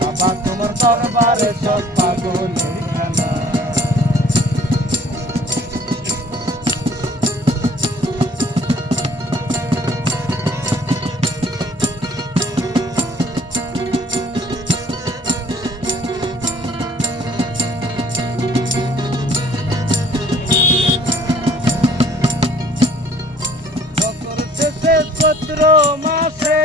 বাবা তোমার দরবারে সব পাগলের খেলা। বছর শেষে চৈত্র মাসে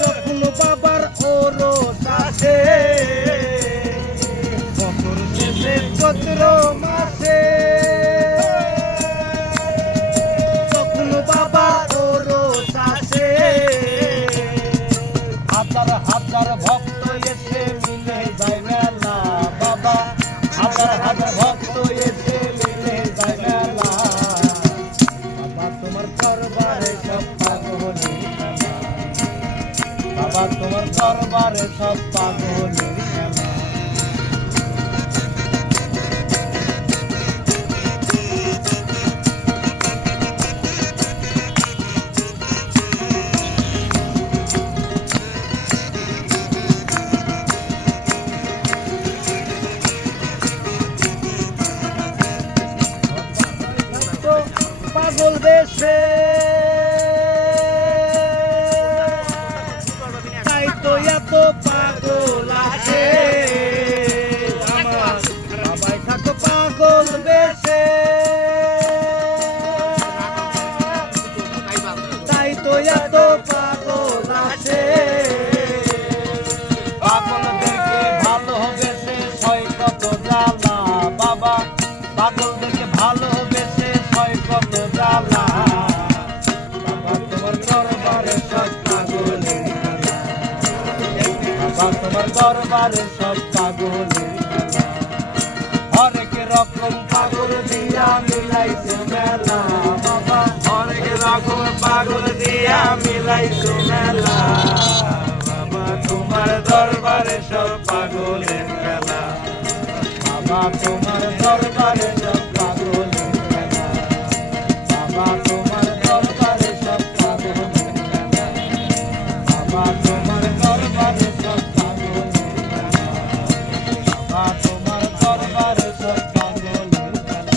যখন বাবার ওরস আসে, বছর শেষে চৈত্র মাসে যখন বাবার ওরস আসে, হাজার হাজার ভক্ত এসে মিলে যায় মেলা। বাবা হাজার হাজার ভক্ত এসে মিলে যায় মেলা। বাবা তোমার দরবারে সব পাগলের খেলা। বাবা তোমার দরবারে সব পাগলের খেলা। পাগল দেশে তাই তো এত পাগল আছে আমার। বাবাই থাকো পাগল দেশে তাই তো এত পাগল আছে। পাগল দেখে ভালো হবে সে ছয় কত জ্বালা। বাবা পাগল দেখে ভালো হবে সে ছয় কত জ্বালা। বাবা তোমার দরবারে সব পাগলের খেলা। বাবা তোমার দরবারে সব পাগলের খেলা। হরেক রকম পাগল দিয়া মিলাইছো মেলা। বাবা হরেক রকম পাগল দিয়া মিলাইছো মেলা। বাবা তোমার দরবারে সব পাগলের খেলা। বাবা তোমার দরবারে সব পাগলের খেলা। বাবা তোমার দরবারে সব পাগলের খেলা। বাবা তোমার দরবারে সব পাগলের খেলা। বাবা তোমার দরবারে সব পাগলের খেলা।